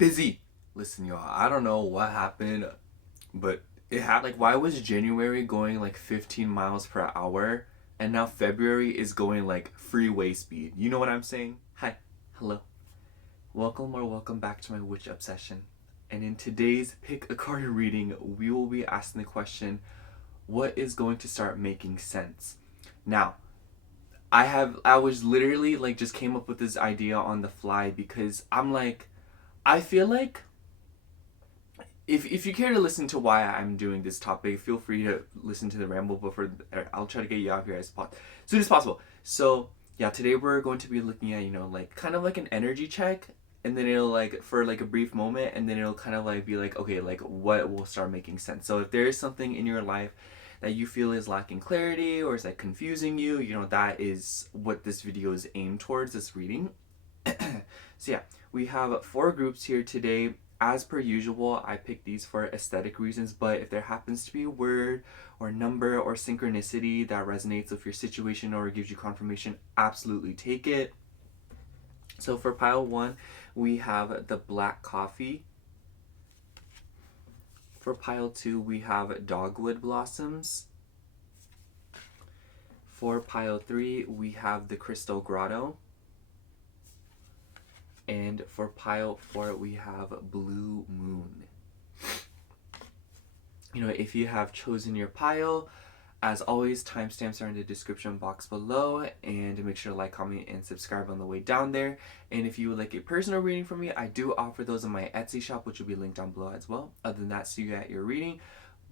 busy. Listen, y'all, I don't know what happened, but it had like, why was January going like 15 miles per hour and now February is going like freeway speed? You know what I'm saying? Hi, hello, welcome back to my witch obsession. And in today's pick a card reading, we will be asking the question, what is going to start making sense? Now, I was literally like just came up with this idea on the fly because I'm like, I feel like if you care to listen to why I'm doing this topic, feel free to listen to the ramble. But I'll try to get you out here as soon as possible. So yeah, today we're going to be looking at like kind of like an energy check, and then it'll like for like a brief moment, and then it'll kind of like be like, okay, like what will start making sense. So if there is something in your life that you feel is lacking clarity or is like confusing you, that is what this video is aimed towards. This reading. So yeah, we have 4 groups here today. As per usual, I picked these for aesthetic reasons, but if there happens to be a word or number or synchronicity that resonates with your situation or gives you confirmation, absolutely take it. So for pile 1, we have the black coffee. For pile 2, we have dogwood blossoms. For pile 3, we have the crystal grotto. And for pile 4, we have blue moon. If you have chosen your pile, as always, timestamps are in the description box below. And make sure to like, comment, and subscribe on the way down there. And if you would like a personal reading from me, I do offer those on my Etsy shop, which will be linked down below as well. Other than that, see you at your reading.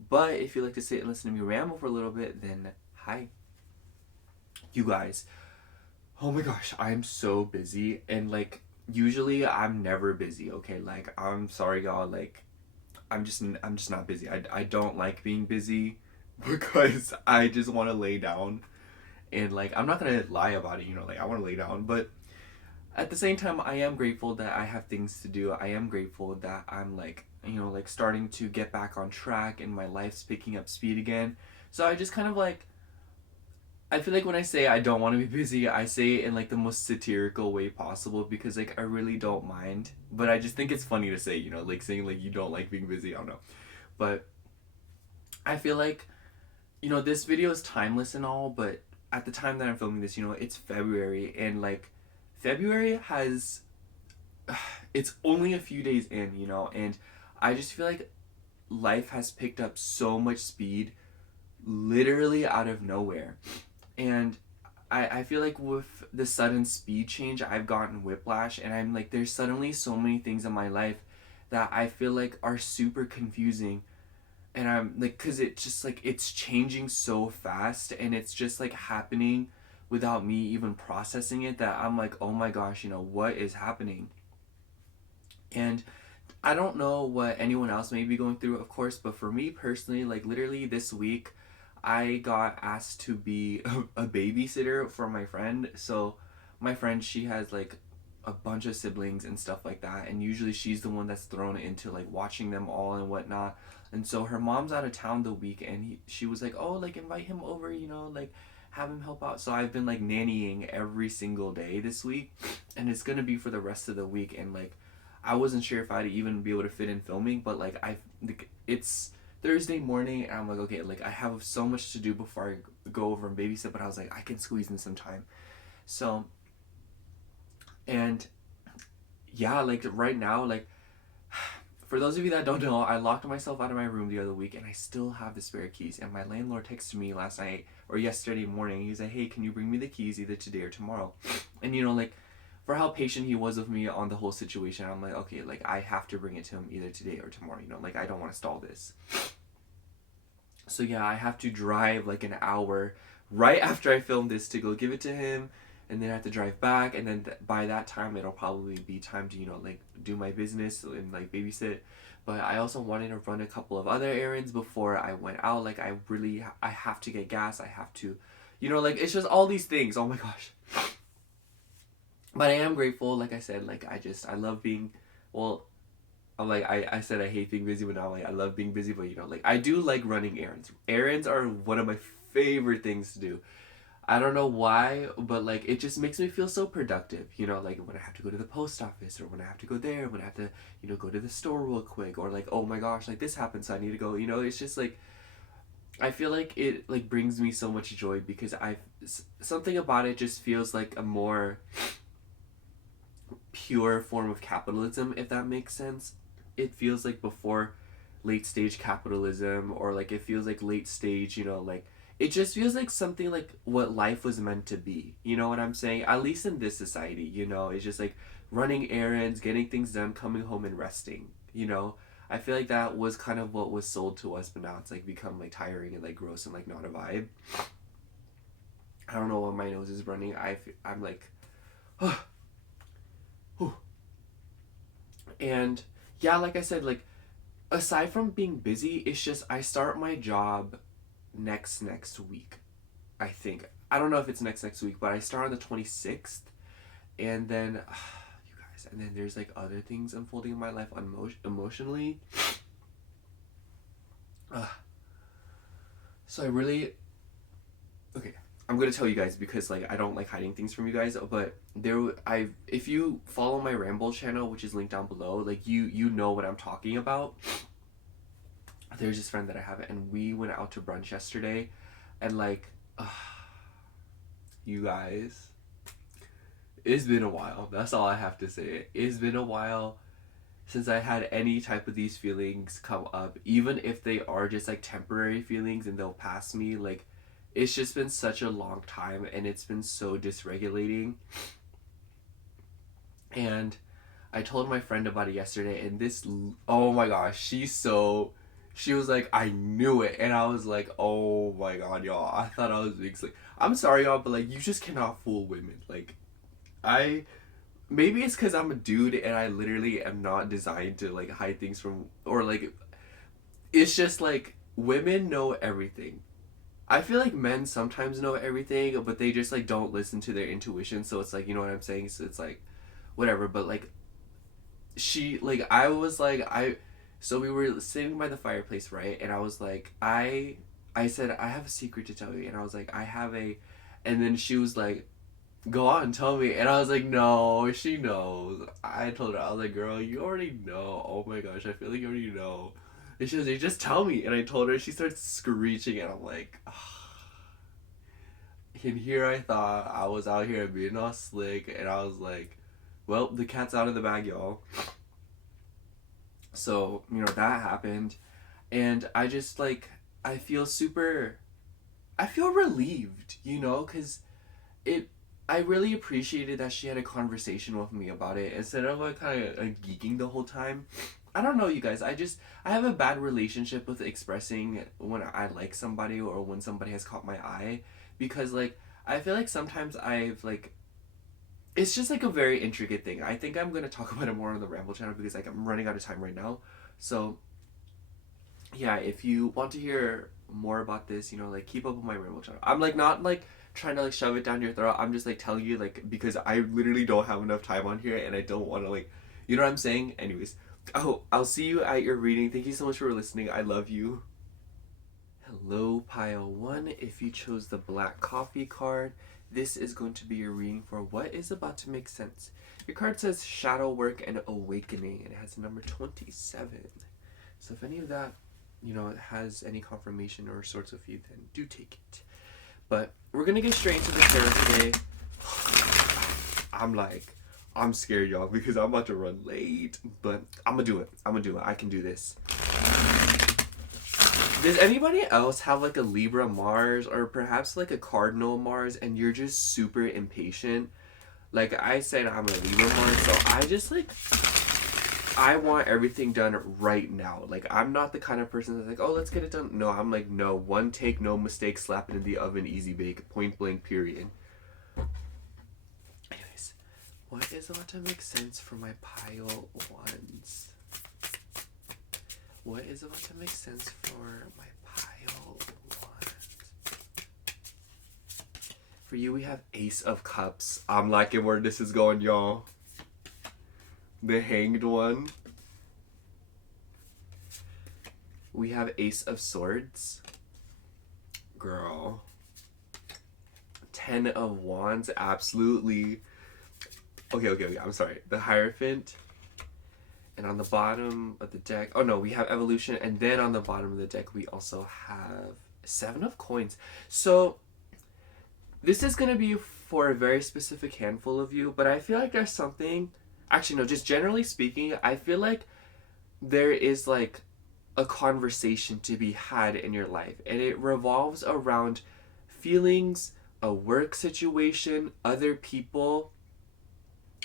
But if you like to sit and listen to me ramble for a little bit, then hi. You guys, oh my gosh, I am so busy. And like, usually I'm never busy, okay? Like, I'm sorry y'all, like I'm just not busy. I don't like being busy because I just want to lay down, and like I'm not going to lie about it, like I want to lay down, but at the same time I am grateful that I have things to do. I am grateful that I'm like, like starting to get back on track and my life's picking up speed again. So I just kind of like, I feel like when I say I don't want to be busy, I say it in like the most satirical way possible because like I really don't mind. But I just think it's funny to say, like saying like you don't like being busy. I don't know. But I feel like, this video is timeless and all, but at the time that I'm filming this, it's February, and like February has, it's only a few days in, and I just feel like life has picked up so much speed literally out of nowhere. And I feel like with the sudden speed change, I've gotten whiplash, and I'm like, there's suddenly so many things in my life that I feel like are super confusing. And I'm like, because it just like, it's changing so fast, and it's just like happening without me even processing it, that I'm like, oh my gosh, what is happening? And I don't know what anyone else may be going through, of course, but for me personally, like literally this week, I got asked to be a babysitter for my friend. So my friend, she has like a bunch of siblings and stuff like that, and usually she's the one that's thrown into like watching them all and whatnot. And so her mom's out of town the week, and she was like, oh, like invite him over, like have him help out. So I've been like nannying every single day this week, and it's gonna be for the rest of the week. And like I wasn't sure if I'd even be able to fit in filming, but like it's Thursday morning, and I'm like, okay, like I have so much to do before I go over and babysit, but I was like, I can squeeze in some time. So, and yeah, like right now, like for those of you that don't know, I locked myself out of my room the other week, and I still have the spare keys. And my landlord texted me last night or yesterday morning. He's like, hey, can you bring me the keys either today or tomorrow? And like for how patient he was with me on the whole situation, I'm like, okay, like I have to bring it to him either today or tomorrow, like I don't want to stall this. So yeah, I have to drive like an hour right after I film this to go give it to him, and then I have to drive back, and then by that time it'll probably be time to like do my business and like babysit. But I also wanted to run a couple of other errands before I went out. Like I have to get gas. I have to, like it's just all these things. Oh my gosh. But I am grateful, like I said, like I love being, well, I'm like, I said I hate being busy, but now like I love being busy. But like I do like running errands. Errands are one of my favorite things to do. I don't know why, but like it just makes me feel so productive. You know, like when I have to go to the post office, or when I have to go there, when I have to, you know, go to the store real quick, or like, oh my gosh, like this happened, so I need to go. You know, it's just like I feel like it like brings me so much joy because something about it just feels like a more pure form of capitalism, if that makes sense. It feels like before late stage capitalism, or like it feels like late stage, you know, like it just feels like something like what life was meant to be. You know what I'm saying? At least in this society, you know, it's just like running errands, getting things done, coming home and resting, you know? I feel like that was kind of what was sold to us, but now it's like become like tiring and like gross and like not a vibe. I don't know why my nose is running. I'm like, and yeah, like I said, like aside from being busy, it's just I start my job next week. I think I don't know if it's next week, but I start on the 26th, and then you guys, and then there's like other things unfolding in my life emotionally. So I really okay. I'm gonna tell you guys because like I don't like hiding things from you guys, but if you follow my Ramble channel, which is linked down below, like you know what I'm talking about. There's this friend that I have, and we went out to brunch yesterday, and like, you guys, it's been a while. That's all I have to say. It's been a while since I had any type of these feelings come up, even if they are just like temporary feelings and they'll pass me. Like, it's just been such a long time, and it's been so dysregulating. And I told my friend about it yesterday, and oh my gosh, she was like, I knew it. And I was like, oh my god, y'all, I thought I was being slick. I'm sorry, y'all, but like, you just cannot fool women. Like, maybe it's because I'm a dude and I literally am not designed to like hide things from, or like, it's just like, women know everything. I feel like men sometimes know everything, but they just like don't listen to their intuition. So it's like, you know what I'm saying? So it's like, whatever. But like, I was like, so we were sitting by the fireplace, right? And I was like, I said, I have a secret to tell you. And I was like, and then she was like, go on, tell me. And I was like, no, she knows. I told her, I was like, girl, you already know. Oh my gosh, I feel like you already know. And she was like, just tell me. And I told her, she starts screeching, and I'm like, oh. And here I thought I was out here being all slick, and I was like, well, the cat's out of the bag, y'all. So, you know, that happened. And I just like, I feel relieved, you know, because it, I really appreciated that she had a conversation with me about it instead of like kind of like, geeking the whole time. I don't know, you guys. I have a bad relationship with expressing when I like somebody or when somebody has caught my eye, because like I feel like sometimes I've like it's just like a very intricate thing. I think I'm gonna talk about it more on the Ramble channel because like I'm running out of time right now. So yeah, if you want to hear more about this, you know, like keep up with my Ramble channel. I'm like not like trying to like shove it down your throat. I'm just like telling you like because I literally don't have enough time on here and I don't want to like, you know what I'm saying? Anyways, oh, I'll see you at your reading. Thank you so much for listening. I love you. Hello, pile one. If you chose the black coffee card, this is going to be your reading for what is about to make sense. Your card says shadow work and awakening, and it has the number 27. So if any of that, you know, has any confirmation or sorts of you, then do take it. But we're gonna get straight into the tarot today. I'm scared, y'all, because I'm about to run late. But I'm gonna do it. I can do this. Does anybody else have like a Libra Mars or perhaps like a Cardinal Mars and you're just super impatient? Like I said, I'm a Libra Mars, so I just like, I want everything done right now. Like I'm not the kind of person that's like, oh, let's get it done. No, I'm like, no, one take, no mistake, slap it in the oven, easy bake, point blank, period. Anyways, what is about to make sense for my pile ones? What is about to make sense for my pile ones? For you, we have Ace of Cups. I'm liking where this is going, y'all. The Hanged one. We have Ace of Swords. Girl. Ten of Wands, absolutely. Okay, I'm sorry. The Hierophant. And on the bottom of the deck, oh no, we have Evolution. And then on the bottom of the deck, we also have Seven of Coins. So this is going to be for a very specific handful of you, but I feel like there's something, actually no, just generally speaking, I feel like there is like a conversation to be had in your life, and it revolves around feelings, a work situation, other people,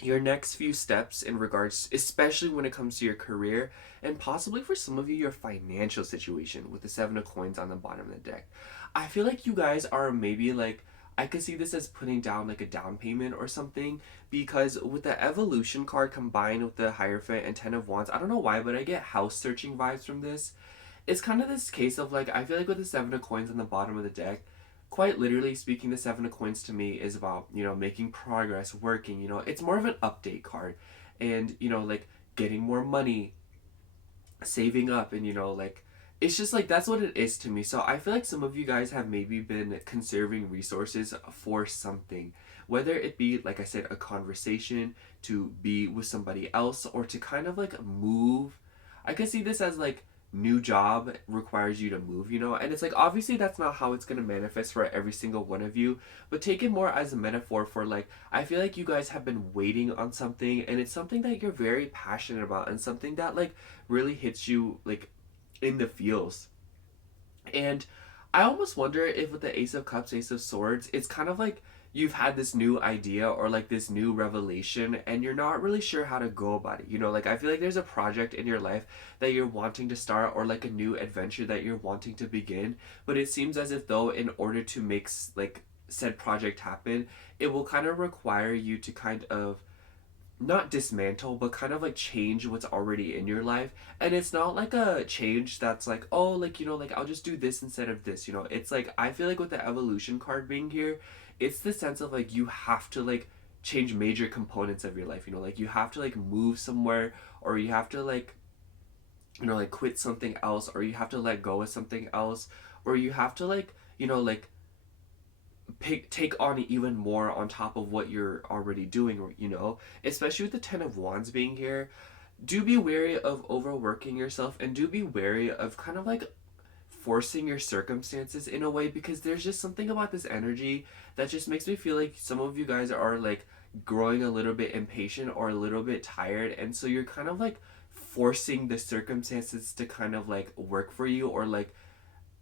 your next few steps in regards, especially when it comes to your career, and possibly for some of you, your financial situation with the Seven of Coins on the bottom of the deck. I feel like you guys are maybe like, I could see this as putting down like a down payment or something, because with the Evolution card combined with the Hierophant and Ten of Wands, I don't know why, but I get house searching vibes from this. It's kind of this case of like, I feel like with the Seven of Coins on the bottom of the deck, quite literally speaking, the Seven of Coins to me is about, making progress, working, it's more of an update card. And, like getting more money, saving up, and, like, it's just like that's what it is to me. So I feel like some of you guys have maybe been conserving resources for something, whether it be, like I said, a conversation, to be with somebody else, or to kind of like move. I could see this as like new job requires you to move, and it's like obviously that's not how it's going to manifest for every single one of you, but take it more as a metaphor for like, I feel like you guys have been waiting on something, and it's something that you're very passionate about, and something that like really hits you like in the feels. And I almost wonder if with the Ace of Cups, Ace of Swords, it's kind of like you've had this new idea or like this new revelation, and you're not really sure how to go about it. Like I feel like there's a project in your life that you're wanting to start, or like a new adventure that you're wanting to begin, but it seems as if though in order to make like said project happen, it will kind of require you to kind of not dismantle, but kind of like change what's already in your life. And it's not like a change that's like, oh, like, like I'll just do this instead of this. It's like, I feel like with the Evolution card being here, it's the sense of like you have to like change major components of your life. Like you have to like move somewhere, or you have to like, like quit something else, or you have to let go of something else, or you have to like, like take on even more on top of what you're already doing, especially with the Ten of Wands being here. Do be wary of overworking yourself, and do be wary of kind of like forcing your circumstances in a way, because there's just something about this energy that just makes me feel like some of you guys are like growing a little bit impatient or a little bit tired, and so you're kind of like forcing the circumstances to kind of like work for you, or like,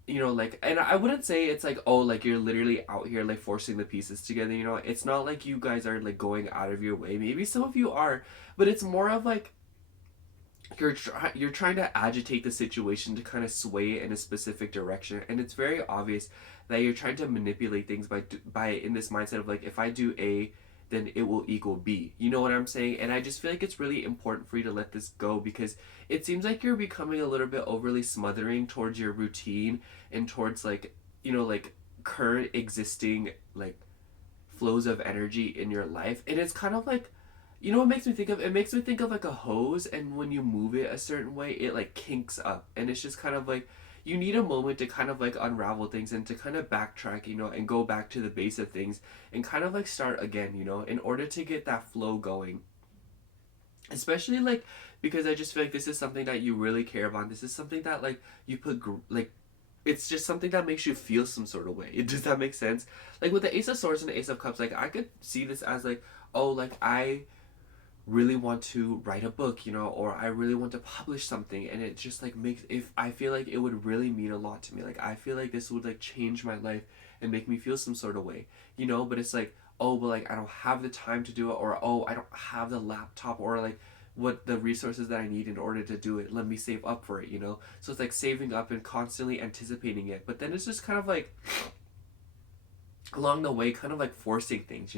like, and I wouldn't say it's like, oh, like you're literally out here like forcing the pieces together, it's not like you guys are like going out of your way. Maybe some of you are, but it's more of like you're trying to agitate the situation to kind of sway it in a specific direction, and it's very obvious that you're trying to manipulate things by in this mindset of like, if I do A, then it will equal B. You know what I'm saying? And I just feel like it's really important for you to let this go, because it seems like you're becoming a little bit overly smothering towards your routine, and towards like, like current existing like flows of energy in your life. And it's kind of like, what it makes me think of? It makes me think of like a hose, and when you move it a certain way, it like kinks up, and it's just kind of like you need a moment to kind of like unravel things, and to kind of backtrack, and go back to the base of things, and kind of like start again, in order to get that flow going. Especially like, because I just feel like this is something that you really care about. This is something that like you put like, it's just something that makes you feel some sort of way. Does that make sense? Like with the Ace of Swords and the Ace of Cups, like I could see this as like, oh, like I really want to write a book, or I really want to publish something, and it just like makes, if I feel like it would really mean a lot to me, like I feel like this would like change my life and make me feel some sort of way, but it's like, oh, but like I don't have the time to do it, or oh, I don't have the laptop, or like what the resources that I need in order to do it, let me save up for it, so it's like saving up and constantly anticipating it, but then it's just kind of like along the way kind of like forcing things,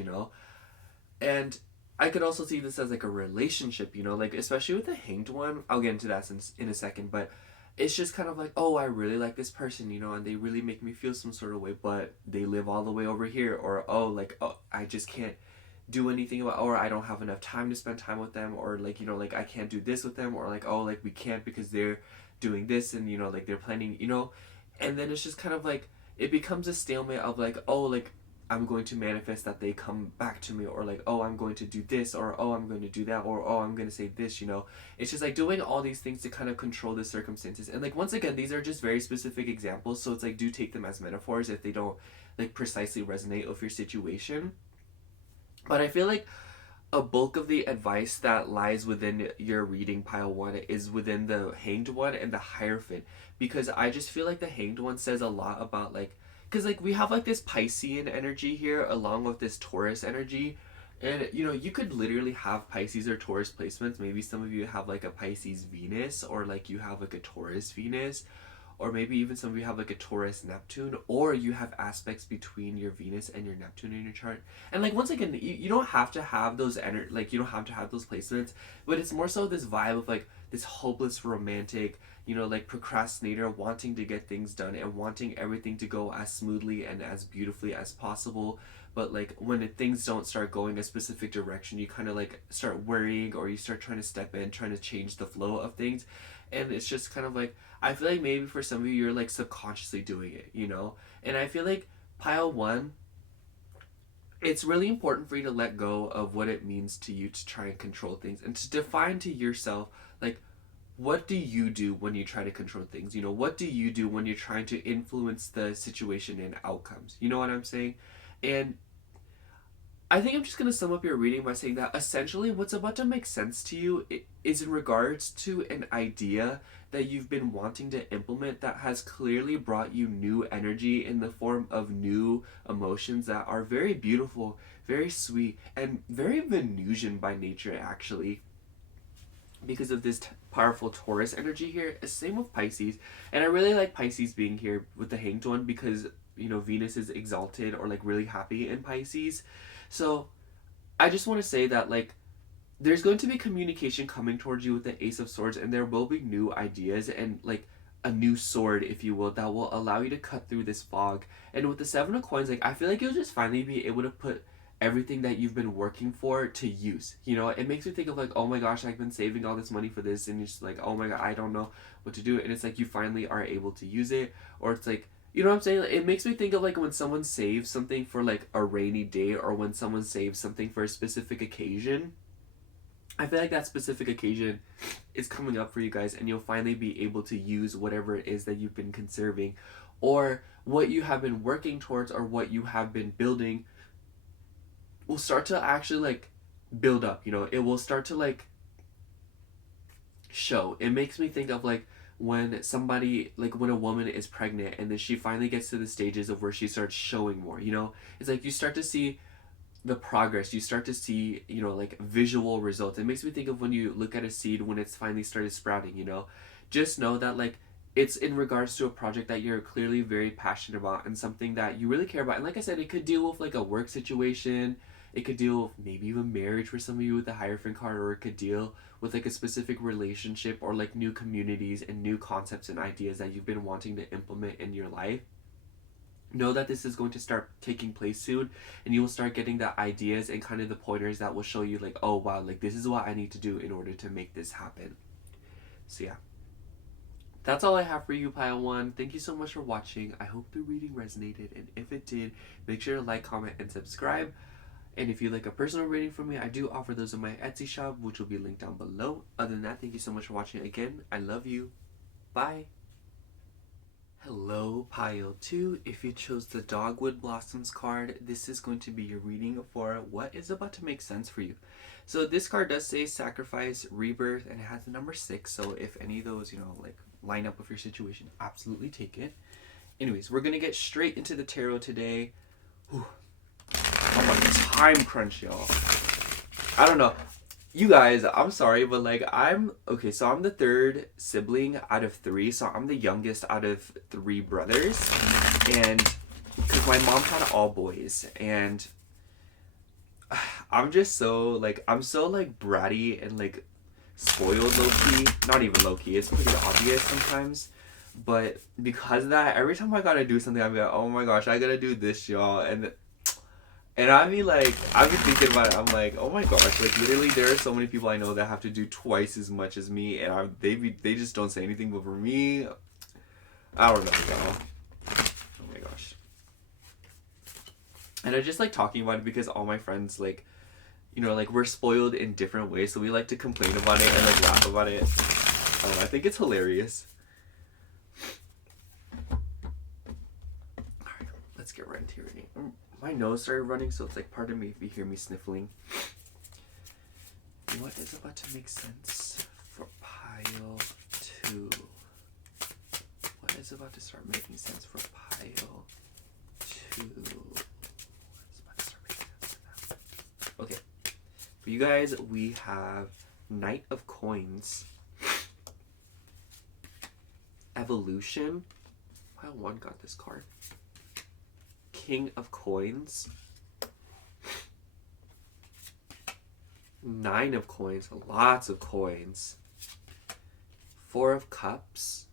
and I could also see this as like a relationship, like especially with the Hanged one. I'll get into that in a second, but it's just kind of like, oh, I really like this person, and they really make me feel some sort of way, but they live all the way over here, or oh, like, oh, I just can't do anything about, or I don't have enough time to spend time with them, or like, like I can't do this with them, or like, oh, like we can't because they're doing this, and like they're planning, and then it's just kind of like it becomes a stalemate of like, oh, like I'm going to manifest that they come back to me, or like, oh, I'm going to do this, or oh, I'm going to do that, or oh, I'm going to say this, you know. It's just like doing all these things to kind of control the circumstances. And like, once again, these are just very specific examples, so it's like, do take them as metaphors if they don't like precisely resonate with your situation. But I feel like a bulk of the advice that lies within your reading pile one is within the Hanged One and the Hierophant, because I just feel like the Hanged One says a lot about like, because like we have like this Piscean energy here along with this Taurus energy, and you know, you could literally have Pisces or Taurus placements. Maybe some of you have like a Pisces Venus, or like you have like a Taurus Venus, or maybe even some of you have like a Taurus Neptune, or you have aspects between your Venus and your Neptune in your chart. And like, once again, you don't have to have those like you don't have to have those placements, but it's more so this vibe of like this hopeless romantic, you know, like procrastinator wanting to get things done and wanting everything to go as smoothly and as beautifully as possible. But like when things don't start going a specific direction, you kind of like start worrying, or you start trying to step in, trying to change the flow of things. And it's just kind of like, I feel like maybe for some of you, you're like subconsciously doing it, you know? And I feel like pile one, it's really important for you to let go of what it means to you to try and control things, and to define to yourself, like, what do you do when you try to control things? You know, what do you do when you're trying to influence the situation and outcomes? You know what I'm saying? And I think I'm just going to sum up your reading by saying that essentially what's about to make sense to you is in regards to an idea that you've been wanting to implement that has clearly brought you new energy in the form of new emotions that are very beautiful, very sweet, and very Venusian by nature, actually, because of this powerful Taurus energy here. Same with Pisces. And I really like Pisces being here with the Hanged One, because, you know, Venus is exalted or like really happy in Pisces. So I just want to say that like there's going to be communication coming towards you with the Ace of Swords, and there will be new ideas and like a new sword, if you will, that will allow you to cut through this fog. And with the Seven of Coins, like I feel like you'll just finally be able to put everything that you've been working for to use. You know, it makes me think of like, oh my gosh, I've been saving all this money for this, and you're just like, oh my god, I don't know what to do. And it's like you finally are able to use it. Or it's like, you know what I'm saying? It makes me think of like when someone saves something for like a rainy day, or when someone saves something for a specific occasion. I feel like that specific occasion is coming up for you guys, and you'll finally be able to use whatever it is that you've been conserving, or what you have been working towards, or what you have been building will start to actually like build up. You know, it will start to like show. It makes me think of like when somebody, like when a woman is pregnant and then she finally gets to the stages of where she starts showing more, you know. It's like you start to see the progress, you start to see, you know, like visual results. It makes me think of when you look at a seed when it's finally started sprouting, you know. Just know that like it's in regards to a project that you're clearly very passionate about, and something that you really care about. And like I said, it could deal with like a work situation, it could deal with maybe even marriage for some of you with the Hierophant card, or it could deal with like a specific relationship, or like new communities and new concepts and ideas that you've been wanting to implement in your life. Know that this is going to start taking place soon, and you will start getting the ideas and kind of the pointers that will show you like, oh wow, like this is what I need to do in order to make this happen. So yeah, that's all I have for you, pile one. Thank you so much for watching. I hope the reading resonated, and if it did, make sure to like, comment, and subscribe. And if you'd like a personal reading from me, I do offer those on my Etsy shop, which will be linked down below. Other than that, thank you so much for watching again. I love you. Bye. Hello, pile 2. If you chose the Dogwood Blossoms card, this is going to be your reading for what is about to make sense for you. So this card does say sacrifice, rebirth, and it has the number 6. So if any of those, you know, like line up with your situation, absolutely take it. Anyways, we're going to get straight into the tarot today. Whew. I'm on a time crunch, y'all. I don't know. You guys, I'm sorry, but like okay, so I'm the third sibling out of 3, so I'm the youngest out of 3 brothers. And because my mom had all boys, and I'm just so like, I'm so like bratty and like spoiled low-key. Not even low-key, it's pretty obvious sometimes. But because of that, every time I gotta do something, I'm like, oh my gosh, I gotta do this, y'all. And I mean, like, I've been thinking about it. I'm like, oh my gosh, like, literally, there are so many people I know that have to do twice as much as me, and they just don't say anything. But for me, I don't know, y'all. Oh my gosh. And I just like talking about it because all my friends, like, you know, like, we're spoiled in different ways, so we like to complain about it and like laugh about it. I think it's hilarious. Alright, let's get right into reading. My nose started running, so it's like, pardon me if you hear me sniffling. What is about to make sense for pile 2? What is about to start making sense for pile 2? What is about to start making sense for them? Okay. For you guys, we have Knight of Coins, Evolution. Pile 1 got this card. King of Coins, 9 of Coins, lots of coins. 4 of Cups,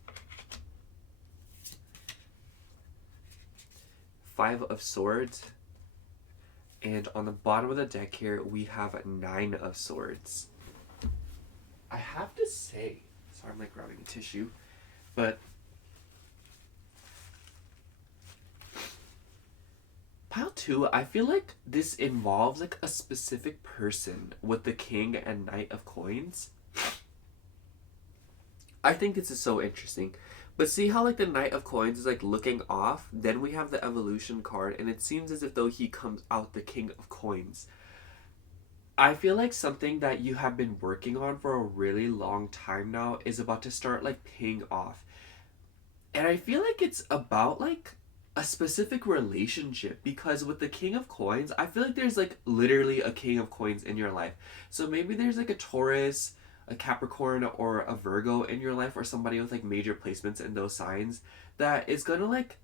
5 of Swords, and on the bottom of the deck here, we have 9 of Swords. I have to say, sorry, I'm like grabbing a tissue, but pile 2, I feel like this involves like a specific person with the King and Knight of Coins. I think this is so interesting. But see how like the Knight of Coins is like looking off? Then we have the Evolution card, and it seems as if though he comes out the King of Coins. I feel like something that you have been working on for a really long time now is about to start like paying off. And I feel like it's about like a specific relationship, because with the King of Coins, I feel like there's like literally a King of Coins in your life. So maybe there's like a Taurus, a Capricorn, or a Virgo in your life, or somebody with like major placements in those signs that is gonna like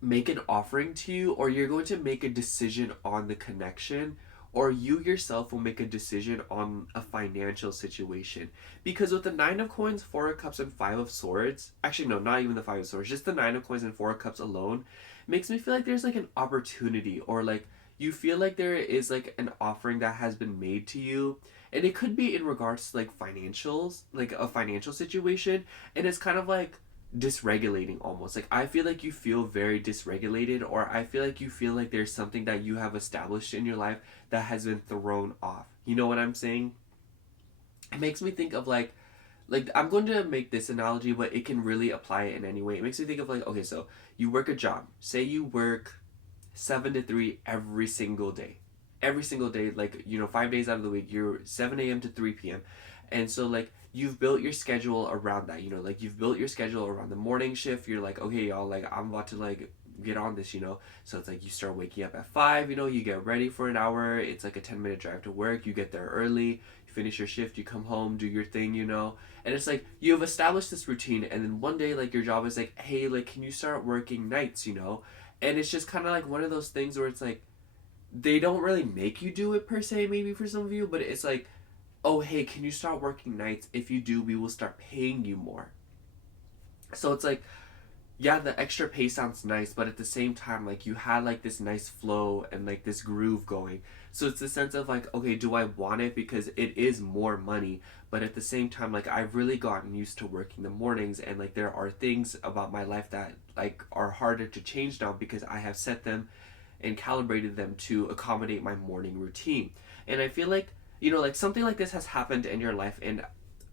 make an offering to you, or you're going to make a decision on the connection, or you yourself will make a decision on a financial situation. Because with the 9 of Coins, 4 of Cups, and 5 of Swords, actually no, not even the 5 of Swords, just the 9 of Coins and 4 of Cups alone, makes me feel like there's like an opportunity, or like you feel like there is like an offering that has been made to you. And it could be in regards to like financials, like a financial situation, and it's kind of like dysregulating almost. Like I feel like you feel very dysregulated, or I feel like you feel like there's something that you have established in your life that has been thrown off. You know what I'm saying? It makes me think of like I'm going to make this analogy, but it can really apply it in any way. It makes me think of like, okay, so you work a job. Say you work 7 to 3 every single day. Every single day, like, you know, 5 days out of the week, you're 7 a.m. to 3 p.m. And so, like, you've built your schedule around that, you know, like, you've built your schedule around the morning shift. You're like, okay, y'all, like, I'm about to, like, get on this, you know. So it's like you start waking up at 5, you know, you get ready for an hour. It's like a 10-minute drive to work. You get there early, you finish your shift, you come home, do your thing, you know. And it's like you have established this routine, and then one day, like, your job is like, hey, like, can you start working nights, you know? And it's just kind of like one of those things where it's like, they don't really make you do it per se, maybe for some of you, but it's like, oh, hey, can you start working nights? If you do, we will start paying you more. So it's like, yeah, the extra pay sounds nice, but at the same time, like, you had like this nice flow and like this groove going. So it's the sense of like, okay, do I want it because it is more money? But at the same time, like, I've really gotten used to working the mornings, and like there are things about my life that like are harder to change now because I have set them and calibrated them to accommodate my morning routine. And I feel like, you know, like something like this has happened in your life, and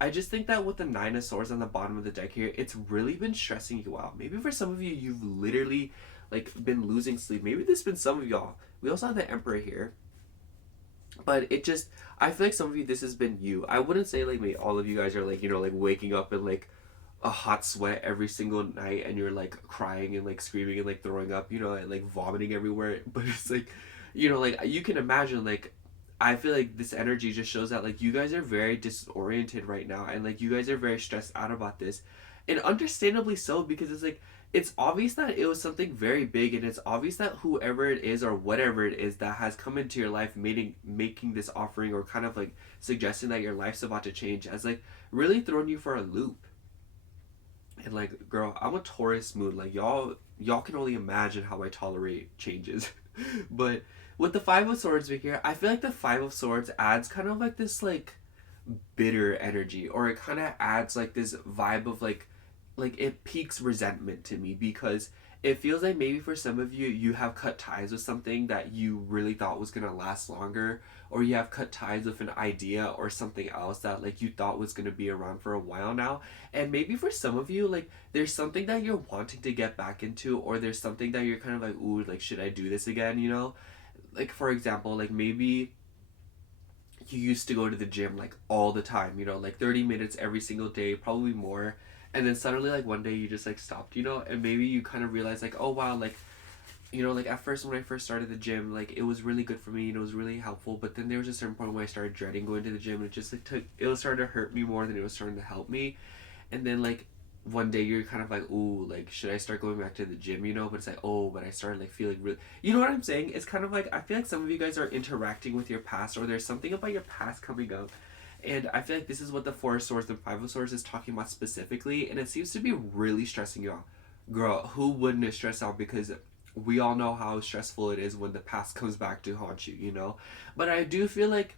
I just think that with the 9 of Swords on the bottom of the deck here, it's really been stressing you out. Maybe for some of you, you've literally like been losing sleep. Maybe this has been some of y'all. We also have the Emperor here. But it just, I feel like some of you, this has been you. I wouldn't say like maybe all of you guys are like, you know, like waking up and like a hot sweat every single night, and you're like crying and like screaming and like throwing up, you know, and like vomiting everywhere. But it's like, you know, like you can imagine, like, I feel like this energy just shows that like you guys are very disoriented right now, and like you guys are very stressed out about this, and understandably so, because it's like it's obvious that it was something very big, and it's obvious that whoever it is or whatever it is that has come into your life making this offering, or kind of like suggesting that your life's about to change, has like really thrown you for a loop. And like, girl, I'm a Taurus moon. Like, y'all can only imagine how I tolerate changes. But with the 5 of Swords right here, I feel like the 5 of Swords adds kind of like this like bitter energy, or it kind of adds like this vibe of like it piques resentment to me, because it feels like maybe for some of you, you have cut ties with something that you really thought was going to last longer, or you have cut ties with an idea or something else that like you thought was going to be around for a while now. And maybe for some of you, like there's something that you're wanting to get back into, or there's something that you're kind of like, ooh, like should I do this again, you know? Like for example, like maybe you used to go to the gym like all the time, you know, like 30 minutes every single day, probably more. And then suddenly like one day you just like stopped, you know, and maybe you kind of realize like, oh wow, like, you know, like at first when I first started the gym, like it was really good for me and it was really helpful. But then there was a certain point where I started dreading going to the gym, and it just like it was starting to hurt me more than it was starting to help me. And then like one day you're kind of like, ooh, like should I start going back to the gym, you know? But it's like, oh, but I started like feeling really, you know what I'm saying? It's kind of like, I feel like some of you guys are interacting with your past, or there's something about your past coming up. And I feel like this is what the Four of Swords and Five of Swords is talking about specifically, and it seems to be really stressing you out. Girl, who wouldn't stress out? Because we all know how stressful it is when the past comes back to haunt you, you know? But I do feel like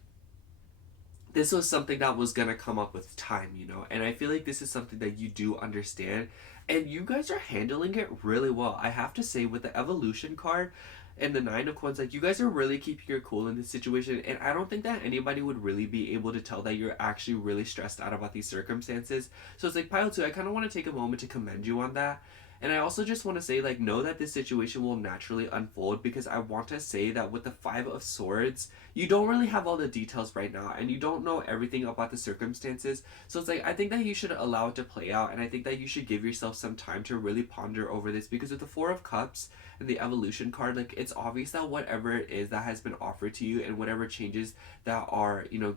this was something that was gonna come up with time, you know? And I feel like this is something that you do understand, and you guys are handling it really well. I have to say, with the Evolution card and the Nine of Coins, like you guys are really keeping your cool in this situation, and I don't think that anybody would really be able to tell that you're actually really stressed out about these circumstances. So it's like, Pile 2, I kind of want to take a moment to commend you on that. And I also just want to say, like, know that this situation will naturally unfold, because I want to say that with the Five of Swords, you don't really have all the details right now, and you don't know everything about the circumstances. So it's like, I think that you should allow it to play out, and I think that you should give yourself some time to really ponder over this, because with the Four of Cups and the Evolution card, like, it's obvious that whatever it is that has been offered to you, and whatever changes that are, you know,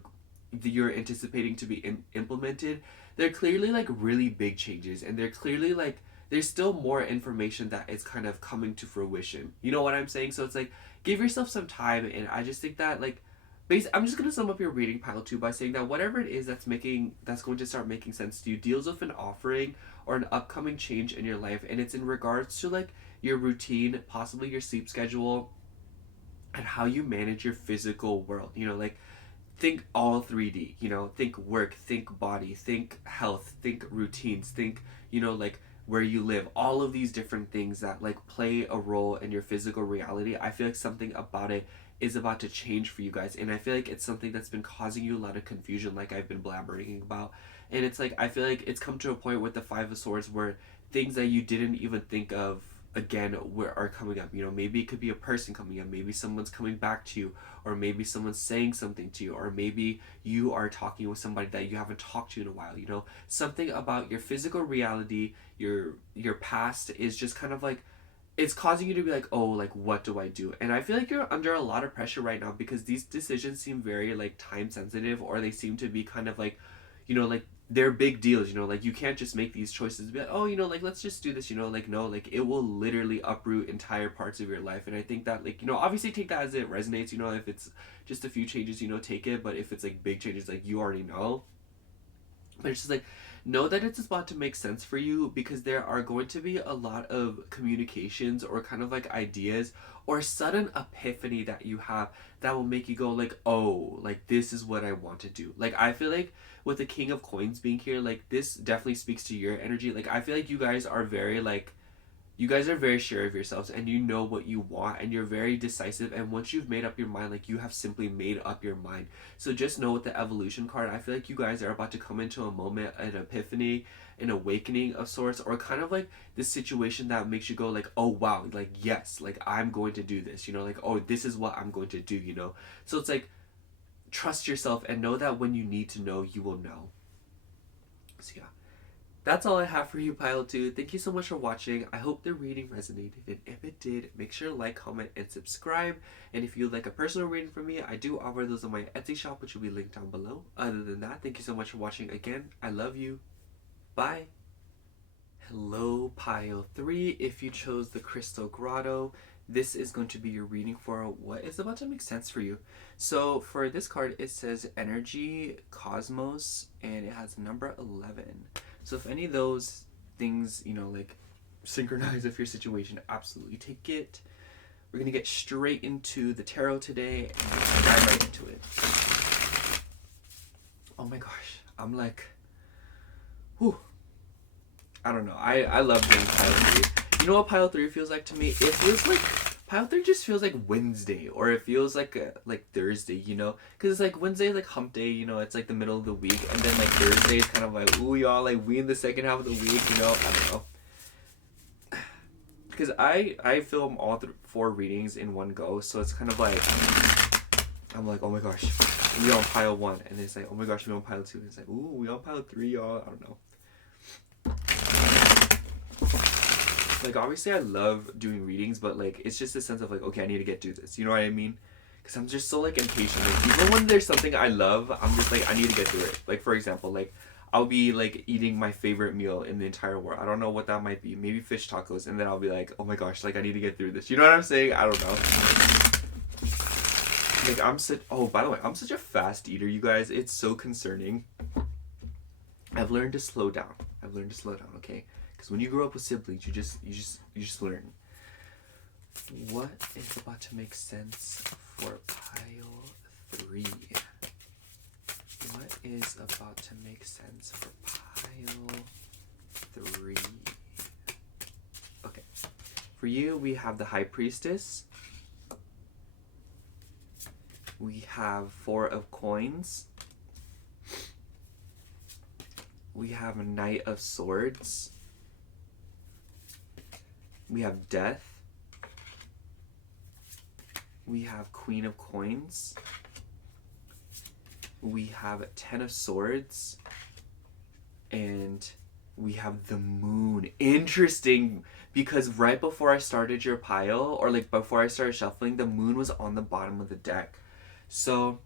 you're anticipating to be implemented, they're clearly, like, really big changes, and they're clearly, like, there's still more information that is kind of coming to fruition. You know what I'm saying? So it's like, give yourself some time, and I just think that, like, I'm just gonna sum up your reading, Pile 2, by saying that whatever it is that's going to start making sense to you deals with an offering or an upcoming change in your life, and it's in regards to like your routine, possibly your sleep schedule, and how you manage your physical world. You know, like, think all 3D, you know, think work, think body, think health, think routines, think, you know, like where you live, all of these different things that like play a role in your physical reality. I feel like something about it is about to change for you guys, and I feel like it's something that's been causing you a lot of confusion, like I've been blabbering about. And it's like, I feel like it's come to a point with the Five of Swords where things that you didn't even think of again are coming up. You know, maybe it could be a person coming up, maybe someone's coming back to you, or maybe someone's saying something to you, or maybe you are talking with somebody that you haven't talked to in a while. You know, something about your physical reality, your past is just kind of like, it's causing you to be like, oh, like what do I do? And I feel like you're under a lot of pressure right now, because these decisions seem very like time sensitive, or they seem to be kind of like, you know, like they're big deals, you know, like you can't just make these choices and be like, oh, you know, like let's just do this, you know, like no, like it will literally uproot entire parts of your life. And I think that, like, you know, obviously take that as it resonates, you know, if it's just a few changes, you know, take it. But if it's like big changes, like you already know. But it's just like, know that it's about to make sense for you, because there are going to be a lot of communications or kind of like ideas or sudden epiphany that you have that will make you go like, oh, like this is what I want to do. Like I feel like with the King of Coins being here, like this definitely speaks to your energy. Like I feel like you guys are very like, you guys are very sure of yourselves, and you know what you want, and you're very decisive, and once you've made up your mind, like you have simply made up your mind. So just know with the Evolution card, I feel like you guys are about to come into a moment, an epiphany, an awakening of sorts, or kind of like this situation that makes you go like, oh wow, like yes, like I'm going to do this, you know, like, oh, this is what I'm going to do, you know. So it's like, trust yourself and know that when you need to know, you will know. So yeah, that's all I have for you, Pile 2. Thank you so much for watching. I hope the reading resonated, and if it did, make sure to like, comment, and subscribe. And if you'd like a personal reading from me, I do offer those on my Etsy shop, which will be linked down below. Other than that, thank you so much for watching again. I love you. Bye. Hello, Pile 3. If you chose the Crystal Grotto, this is going to be your reading for what is about to make sense for you. So for this card, it says Energy, Cosmos, and it has number 11. So if any of those things, you know, like synchronize with your situation, absolutely take it. We're going to get straight into the tarot today and dive right into it. Oh my gosh. I'm like, whew. I don't know. I love doing Pile 3. You know what pile 3 feels like to me? It feels like pile 3 just feels like Wednesday, or it feels like Thursday, you know? Because it's like Wednesday is like hump day, you know, it's like the middle of the week, and then like Thursday is kind of like, ooh, y'all, like we in the second half of the week, you know? I don't know. Because I film all 4 readings in one go, so it's kind of like, I'm like, oh my gosh, we on pile 1, and it's like, oh my gosh, we on pile 2, and it's like, ooh, we on pile 3, y'all. I don't know. Like, obviously I love doing readings, but like it's just a sense of like, okay, I need to get through this, you know what I mean? Because I'm just so like impatient. Like, even when there's something I love, I'm just like, I need to get through it. Like, for example, like I'll be like eating my favorite meal in the entire world. I don't know what that might be, maybe fish tacos, and then I'll be like, oh my gosh, like I need to get through this, you know what I'm saying? I don't know. Like, by the way, I'm such a fast eater, you guys. It's so concerning. I've learned to slow down. Okay? Because when you grow up with siblings, you just learn. What is about to make sense for pile 3? What is about to make sense for pile 3? Okay. For you, we have the High Priestess. We have 4 of Coins. We have a Knight of Swords. We have Death. We have Queen of Coins. We have 10 of Swords. And we have the Moon. Interesting, because right before I started your pile, or like before I started shuffling, the Moon was on the bottom of the deck. So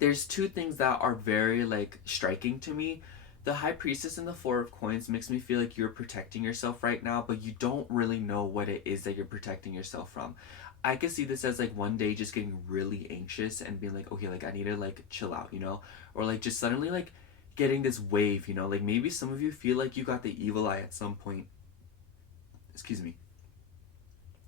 there's 2 things that are very like striking to me. The High Priestess and the 4 of Coins makes me feel like you're protecting yourself right now, but you don't really know what it is that you're protecting yourself from. I could see this as like one day just getting really anxious and being like, okay, like I need to like chill out, you know? Or like just suddenly like getting this wave, you know? Like maybe some of you feel like you got the evil eye at some point. Excuse me.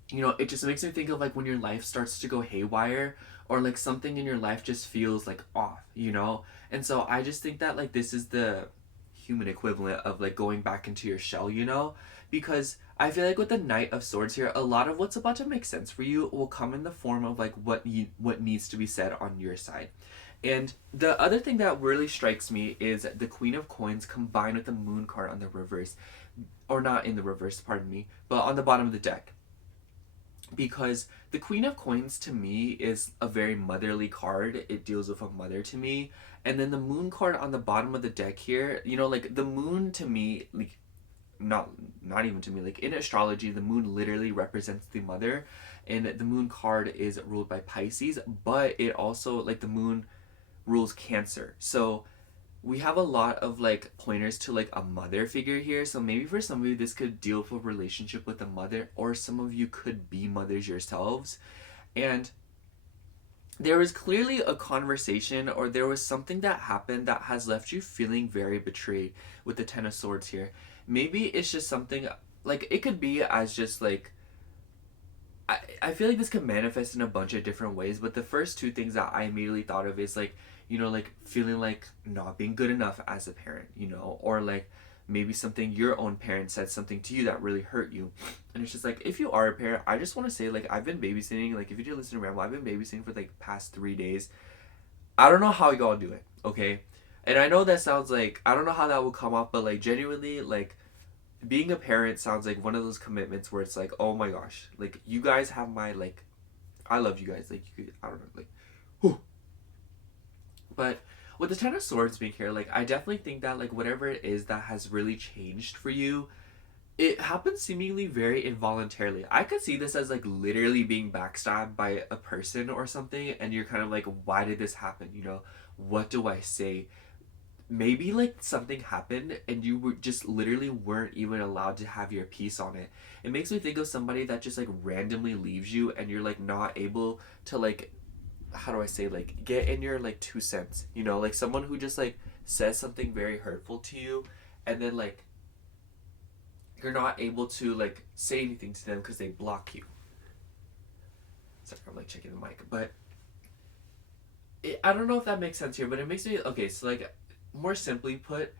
You know, it just makes me think of like when your life starts to go haywire, or like something in your life just feels like off, you know? And so I just think that like this is the human equivalent of like going back into your shell, you know? Because I feel like with the Knight of Swords here, a lot of what's about to make sense for you will come in the form of like what needs to be said on your side. And the other thing that really strikes me is the Queen of Coins combined with the Moon card on the reverse, or not in the reverse, pardon me, but on the bottom of the deck. Because the Queen of Coins to me is a very motherly card. It deals with a mother to me. And then the Moon card on the bottom of the deck here, you know, like the Moon to me, like not even to me, like in astrology, the Moon literally represents the mother, and the Moon card is ruled by Pisces, but it also, like, the Moon rules Cancer. So we have a lot of like pointers to like a mother figure here. So maybe for some of you this could deal with a relationship with a mother, or some of you could be mothers yourselves. And there was clearly a conversation, or there was something that happened that has left you feeling very betrayed with the 10 of Swords here. Maybe it's just something, like, it could be as just like, I feel like this could manifest in a bunch of different ways, but the first 2 things that I immediately thought of is like, you know, like feeling like not being good enough as a parent, you know, or like maybe something your own parent said something to you that really hurt you. And it's just like, if you are a parent, I just want to say, like, I've been babysitting, like if you did listen to Ramble, I've been babysitting for like past 3 days. I don't know how y'all do it, okay? And I know that sounds like, I don't know how that will come off, but like genuinely, like, being a parent sounds like one of those commitments where it's like, oh my gosh, like you guys have my, like, I love you guys, like, you could, I don't know, like, whew. But with the 10 of Swords being here, like, I definitely think that like whatever it is that has really changed for you, it happens seemingly very involuntarily. I could see this as like literally being backstabbed by a person or something, and you're kind of like, why did this happen, you know? What do I say? Maybe like something happened and you were just literally weren't even allowed to have your piece on it. It makes me think of somebody that just like randomly leaves you, and you're like not able to, like, how do I say, like, get in your like 2 cents, you know? Like someone who just like says something very hurtful to you, and then like you're not able to like say anything to them because they block you. Sorry, I'm like checking the mic, but I don't know if that makes sense here, but it makes me, okay, so like, more simply put,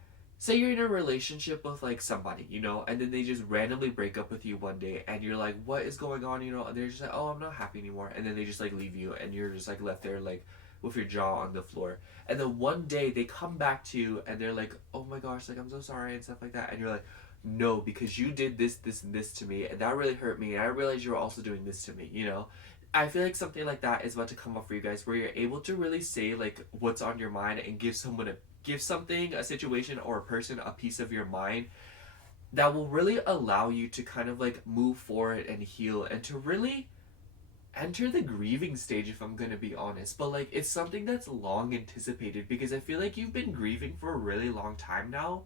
say you're in a relationship with like somebody, you know, and then they just randomly break up with you one day and you're like, what is going on, you know, and they're just like, oh, I'm not happy anymore, and then they just like leave you and you're just like left there like with your jaw on the floor. And then one day they come back to you and they're like, oh my gosh, like I'm so sorry and stuff like that, and you're like, no, because you did this, this, and this to me, and that really hurt me, and I realized you were also doing this to me, you know. I feel like something like that is about to come up for you guys, where you're able to really say like what's on your mind and give something, a situation or a person, a piece of your mind that will really allow you to kind of like move forward and heal and to really enter the grieving stage, if I'm gonna be honest. But like it's something that's long anticipated, because I feel like you've been grieving for a really long time now,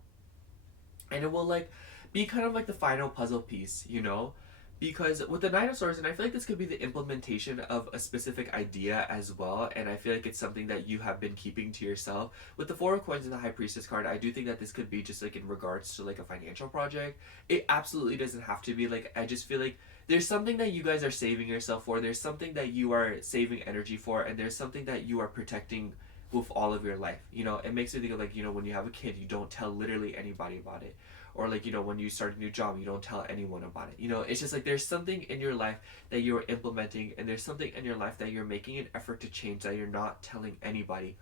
and it will like be kind of like the final puzzle piece, you know, because with the Nine of Swords, and I feel like this could be the implementation of a specific idea as well, and I feel like it's something that you have been keeping to yourself. With the Four of Coins and the High Priestess card, I do think that this could be just like in regards to like a financial project. It absolutely doesn't have to be. Like, I just feel like there's something that you guys are saving yourself for, there's something that you are saving energy for, and there's something that you are protecting with all of your life. You know, it makes me think of like, you know, when you have a kid, you don't tell literally anybody about it. Or like, you know, when you start a new job, you don't tell anyone about it. You know, it's just like there's something in your life that you're implementing, and there's something in your life that you're making an effort to change that you're not telling anybody.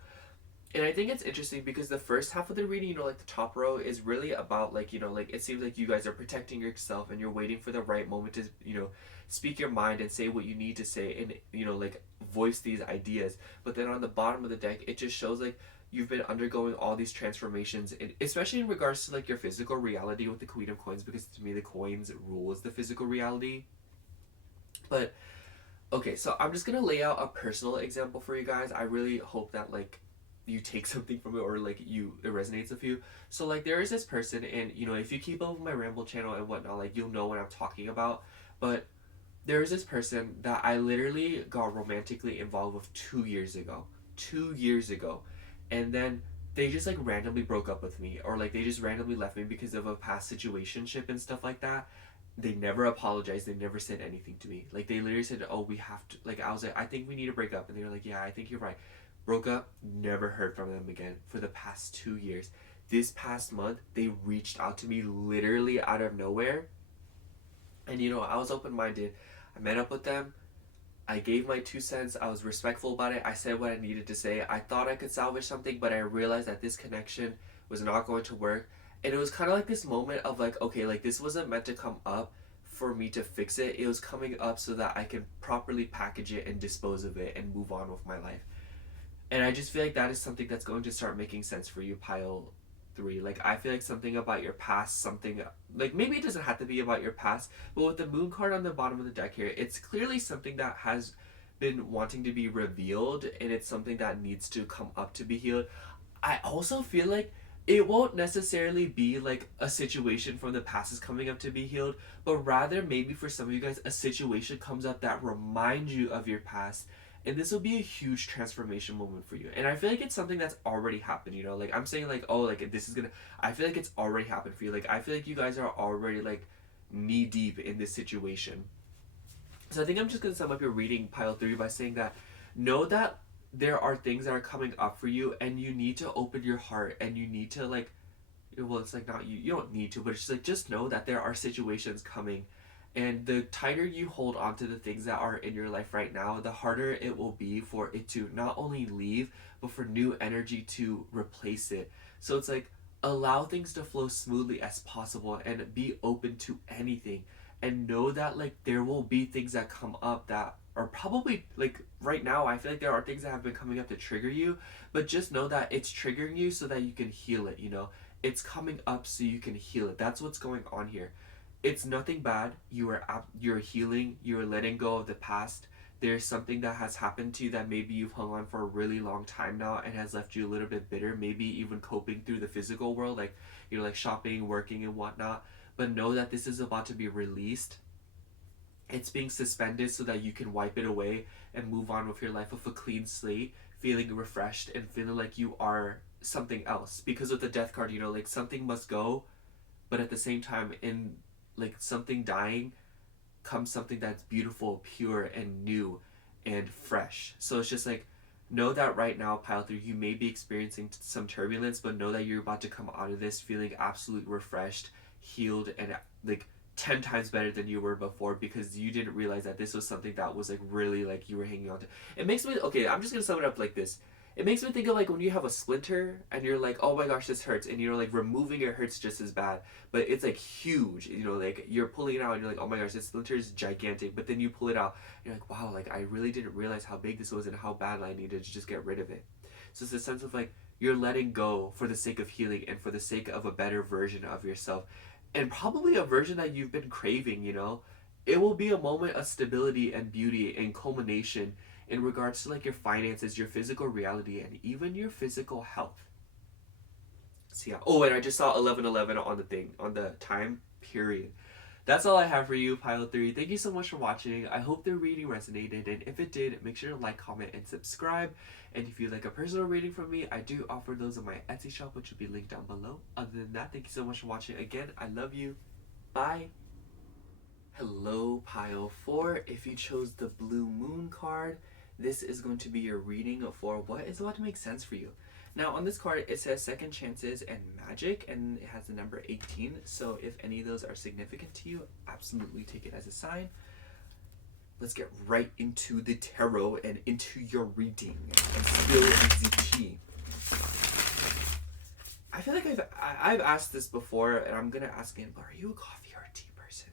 And I think it's interesting because the first half of the reading, you know, like the top row is really about like, you know, like it seems like you guys are protecting yourself and you're waiting for the right moment to, you know, speak your mind and say what you need to say, and, you know, like voice these ideas. But then on the bottom of the deck, it just shows like you've been undergoing all these transformations, and especially in regards to like your physical reality with the Queen of Coins, because to me the coins rules the physical reality. But okay, so I'm just gonna lay out a personal example for you guys. I really hope that like you take something from it, or like it resonates with you. So like there is this person, and you know, if you keep up with my Ramble channel and whatnot, like you'll know what I'm talking about. But there is this person that I literally got romantically involved with 2 years ago. 2 years ago. And then they just like randomly broke up with me, or like they just randomly left me because of a past situationship and stuff like that. They never apologized, they never said anything to me. Like they literally said, oh, we have to, like I was like, I think we need to break up, and they were like, yeah, I think you're right. Broke up, never heard from them again for the past 2 years. This past month they reached out to me literally out of nowhere, and you know, I was open-minded. I met up with them, I gave my 2 cents. I was respectful about it. I said what I needed to say. I thought I could salvage something, but I realized that this connection was not going to work. And it was kind of like this moment of like, okay, like this wasn't meant to come up for me to fix it. It was coming up so that I can properly package it and dispose of it and move on with my life. And I just feel like that is something that's going to start making sense for you, pile three. Like, I feel like something about your past, something like maybe it doesn't have to be about your past, but with the moon card on the bottom of the deck here, it's clearly something that has been wanting to be revealed, and it's something that needs to come up to be healed. I also feel like it won't necessarily be like a situation from the past is coming up to be healed, but rather maybe for some of you guys, a situation comes up that reminds you of your past, and this will be a huge transformation moment for you. And I feel like it's something that's already happened, you know, like I'm saying like, oh, like this is gonna, I feel like it's already happened for you. Like I feel like you guys are already like knee deep in this situation. So I think I'm just gonna sum up your reading, pile three, by saying that know that there are things that are coming up for you, and you need to open your heart, and you need to like, well, it's like not you don't need to, but it's just like, just know that there are situations coming, and the tighter you hold on to the things that are in your life right now, the harder it will be for it to not only leave, but for new energy to replace it. So it's like, allow things to flow smoothly as possible and be open to anything, and know that like there will be things that come up that are probably like, right now I feel like there are things that have been coming up to trigger you, but just know that it's triggering you so that you can heal it, you know. It's coming up so you can heal it. That's what's going on here. It's nothing bad. You're healing, you're letting go of the past. There's something that has happened to you that maybe you've hung on for a really long time now and has left you a little bit bitter, maybe even coping through the physical world, like you're like shopping, working, and whatnot. But know that this is about to be released. It's being suspended so that you can wipe it away and move on with your life with a clean slate, feeling refreshed and feeling like you are something else. Because with the death card, you know, like something must go, but at the same time, in like something dying comes something that's beautiful, pure, and new and fresh. So it's just like, Know that right now, pile 3, you may be experiencing some turbulence, but know that you're about to come out of this feeling absolutely refreshed, healed, and like 10 times better than you were before, because you didn't realize that this was something that was like really like you were hanging on to. It makes me, okay, I'm just gonna sum it up like this. It makes me think of like when you have a splinter and you're like, oh my gosh, this hurts, and you know, like removing it hurts just as bad, but it's like huge, you know, like you're pulling it out and you're like, oh my gosh, this splinter is gigantic, but then you pull it out, you're like, wow, like I really didn't realize how big this was and how bad I needed to just get rid of it. So it's a sense of like you're letting go for the sake of healing and for the sake of a better version of yourself, and probably a version that you've been craving, you know. It will be a moment of stability and beauty and culmination in regards to like your finances, your physical reality, and even your physical health. So yeah. Oh, and I just saw 11:11 on the thing, on the time period. That's all I have for you, Pile 3. Thank you so much for watching. I hope the reading resonated, and if it did, make sure to like, comment, and subscribe. And if you'd like a personal reading from me, I do offer those on my Etsy shop, which will be linked down below. Other than that, thank you so much for watching. Again, I love you. Bye. Hello, Pile 4. If you chose the Blue Moon card, this is going to be your reading for what is about to make sense for you. Now, on this card, it says second chances and magic, and it has the number 18. So if any of those are significant to you, absolutely take it as a sign. Let's get right into the tarot and into your reading and spill the tea. I feel like I've asked this before, and I'm gonna ask again, but are you a coffee or a tea person?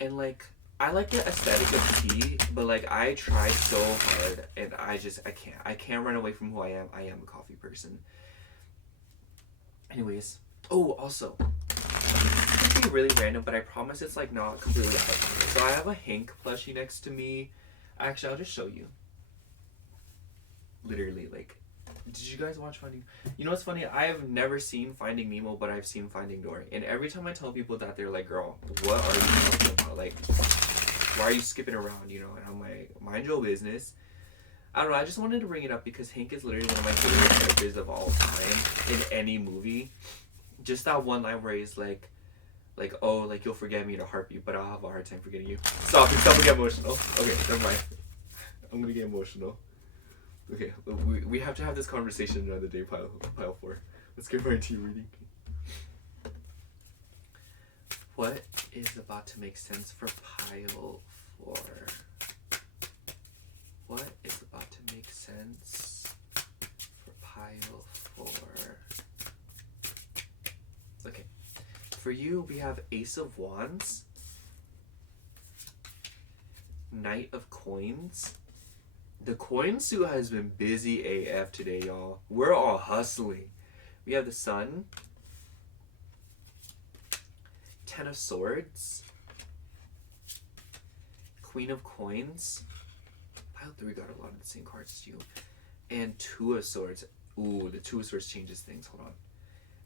And like, I like the aesthetic of tea, but like I try so hard, and I can't run away from who I am. I am a coffee person. Anyways, oh, also, this could be really random, but I promise it's like not completely out of pocket. So I have a Hank plushie next to me. Actually, I'll just show you. Literally, like, did you guys watch Finding? You know what's funny? I have never seen Finding Nemo, but I've seen Finding Dory. And every time I tell people that, they're like, "Girl, what are you talking about? Like, why are you skipping around?" You know? And I'm like, "Mind your business." I don't know. I just wanted to bring it up because Hank is literally one of my favorite characters of all time in any movie. Just that one line where he's like, "Oh, like you'll forget me in a heartbeat, but I'll have a hard time forgetting you." Stop! I'm gonna get emotional. Okay, never mind. I'm gonna get emotional. Okay, we have to have this conversation another day, pile 4. Let's get right into reading. What is about to make sense for pile 4? What is about to make sense for pile 4? Okay, for you we have Ace of Wands, Knight of Coins. The coin suit has been busy AF today, y'all. We're all hustling. We have the Sun, Ten of Swords, Queen of Coins. Pile 3 got a lot of the same cards as you. And Two of Swords. Ooh, the Two of Swords changes things. Hold on.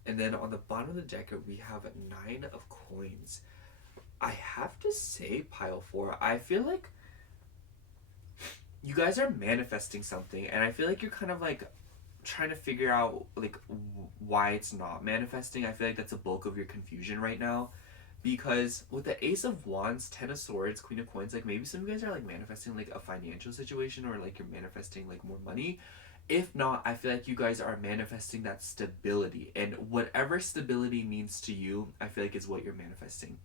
And then on the bottom of the deck, we have 9 of Coins. I have to say, pile 4, I feel like you guys are manifesting something, and I feel like you're kind of like trying to figure out like why it's not manifesting. I feel like that's a bulk of your confusion right now, because with the Ace of Wands, Ten of Swords, Queen of Coins, like maybe some of you guys are like manifesting like a financial situation, or like you're manifesting like more money. If not, I feel like you guys are manifesting that stability, and whatever stability means to you, I feel like is what you're manifesting.